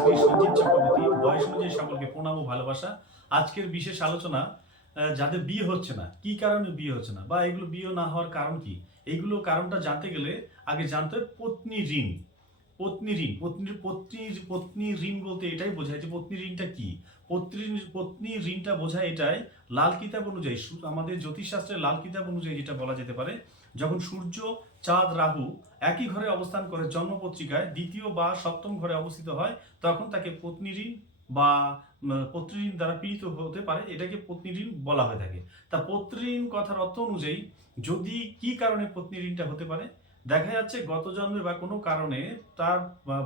শ্রী সঞ্জিত চক্রবর্তী। বয়স অনুযায়ী সকলকে প্রণাম ও ভালোবাসা। আজকের বিশেষ আলোচনা, যাদের বিয়ে হচ্ছে না, কি কারণে বিয়ে হচ্ছে না বা এগুলো বিয়ে না হওয়ার কারণ কি? এইগুলো কারণটা জানতে গেলে আগে জানতে হবে পত্নী ঋণ। পত্নী ঋণ, পত্নী ঋণ বলতে এটাই বোঝায় যে পত্নী ঋণটা কি? পত্নী ঋণটা বোঝায় এটাই, লাল কিতাব অনুযায়ী, আমাদের জ্যোতিষশাস্ত্রের লাল কিতাব অনুযায়ী যেটা বলা যেতে পারে, যখন সূর্য, চাঁদ, রাহু একই ঘরে অবস্থান করে জন্মপত্রিকায় দ্বিতীয় বা সপ্তম ঘরে অবস্থিত হয়, তখন তাকে পত্নী ঋণ বা পত্নী ঋণ দ্বারা পীড়িত হতে পারে, এটাকে পত্নী ঋণ বলা হয়ে থাকে। তা পত্নী ঋণ কথার অর্থ অনুযায়ী যদি কি কারণে পত্নী ঋণটা হতে পারে, দেখা যাচ্ছে গত জন্মে বা কোনো কারণে তার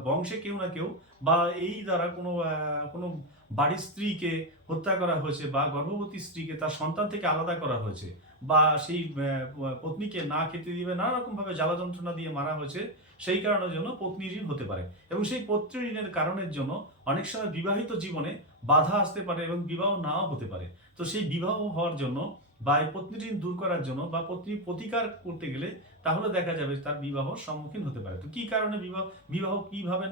বংশে কেউ না কেউ বা এই দ্বারা কোনো বাড়ির স্ত্রীকে হত্যা করা হয়েছে বা গর্ভবতী স্ত্রীকে তার সন্তান থেকে আলাদা করা হয়েছে, বা সেই পত্নীকে না খেতে দিবে নানা রকম ভাবে জ্বালা যন্ত্রণা দিয়ে মারা হয়েছে, সেই কারণের জন্য পত্নী ঋণ হতে পারে। এবং সেই পত্নী ঋণের কারণের জন্য অনেক সময় বিবাহিত জীবনে বাধা আসতে পারে এবং বিবাহ নাও হতে পারে। তো সেই বিবাহ হওয়ার জন্য বা এই পত্নী ঋণ দূর করার জন্য বা পত্নীর প্রতিকার করতে গেলে তাহলে দেখা যাবে তার বিবাহ সম্মুখীন হতে পারে। তো কি কারণে বিবাহ কিভাবে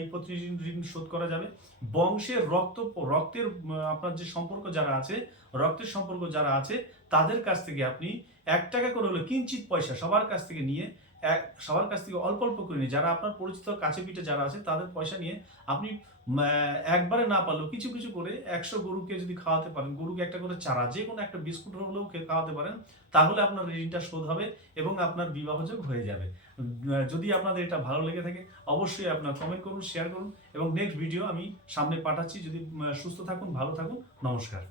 এই পত্নী ঋণ শোধ করা যাবে? বংশের রক্তের আপনার যে সম্পর্ক যারা আছে, রক্তের সম্পর্ক যারা আছে, তাদের কাছ থেকে আপনি 1 টাকা করে হলে কিঞ্চিত পয়সা সবার কাছ থেকে নিয়ে, সবার কাছ থেকে অল্প অল্প করে নিয়ে, যারা আপনার পরিচিত কাছে পিঠে যারা আছে তাদের পয়সা নিয়ে আপনি একবারে না পারলেও কিছু কিছু করে 100 গরুকে যদি খাওয়াতে পারেন, গরুকে একটা করে চারা, যে কোনো একটা বিস্কুট হলেও খাওয়াতে পারেন, তাহলে আপনার ঋণটা শোধ হবে এবং আপনার বিবাহযোগ হয়ে যাবে। যদি আপনাদের এটা ভালো লেগে থাকে, অবশ্যই আপনার কমেন্ট করুন, শেয়ার করুন এবং নেক্সট ভিডিও আমি সামনে পাঠাচ্ছি। যদি সুস্থ থাকুন, ভালো থাকুন, নমস্কার।